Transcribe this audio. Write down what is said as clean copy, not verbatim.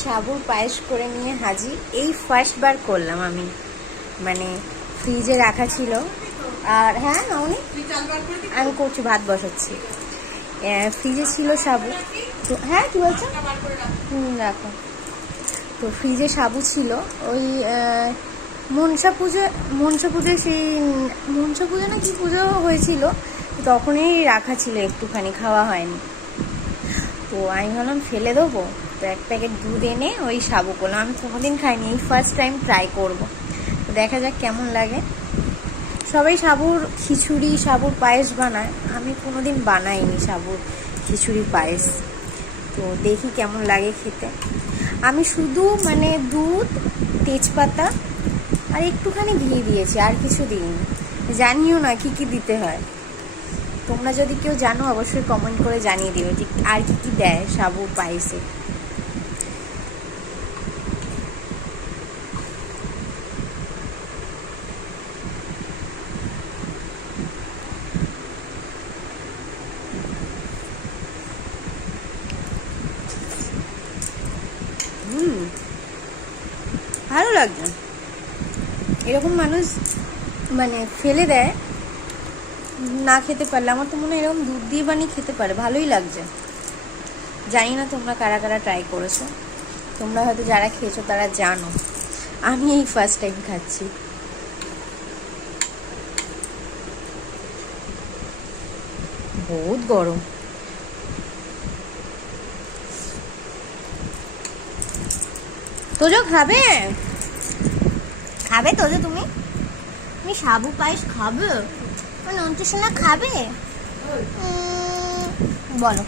সাবুর পায়েস করে নিয়ে হাজির। এই ফার্স্ট বার করলাম আমি, মানে ফ্রিজে রাখা ছিল। আর হ্যাঁ মামনি আমি করছি, ভাত বসাচ্ছি। ফ্রিজে ছিল সাবু, তো হ্যাঁ কি বলছো? রাখো। তো ফ্রিজে সাবু ছিল, ওই মনসা পুজোয় সেই মনসা পুজো না কি পুজো হয়েছিল, তখনই রাখা ছিল, একটুখানি খাওয়া হয়নি। তো আমি ভাবলাম ফেলে দেবো, তো এক প্যাকেট দুধ এনে ওই সাবু করলাম। আমি কোনোদিন খাইনি, এই ফার্স্ট টাইম ট্রাই করবো, তো দেখা যাক কেমন লাগে। সবাই সাবুর খিচুড়ি, সাবুর পায়েস বানায়, আমি কোনোদিন বানাইনি সাবুর খিচুড়ি পায়েস, তো দেখি কেমন লাগে খেতে। আমি শুধু মানে দুধ, তেজপাতা আর একটুখানি ঘি দিয়েছি, আর কিছু দিইনি। জানিও না কি কি দিতে হয়, তোমরা যদি কেউ জানো অবশ্যই কমেন্ট করে জানিয়ে দিও যে আর কি কি দেয় সাবুর পায়েসে। ভালো লাগছে। এরকম মানুষ মানে ফেলে দেয় না খেতে পারলে, আমার তো মনে হয় এরকম দুধ দিয়ে বানিয়ে খেতে পারে, ভালোই লাগছে। জানি না তোমরা কারা কারা ট্রাই করেছো, তোমরা হয়তো যারা খেয়েছো তারা জানো, আমি এই ফার্স্ট টাইম খাচ্ছি। বহুত গরম। তোজো খাবে? খাবে তোজো? তুমি সাবু পায়েস খাবে? মানে অন্তঃসোনা খাবে? বলো।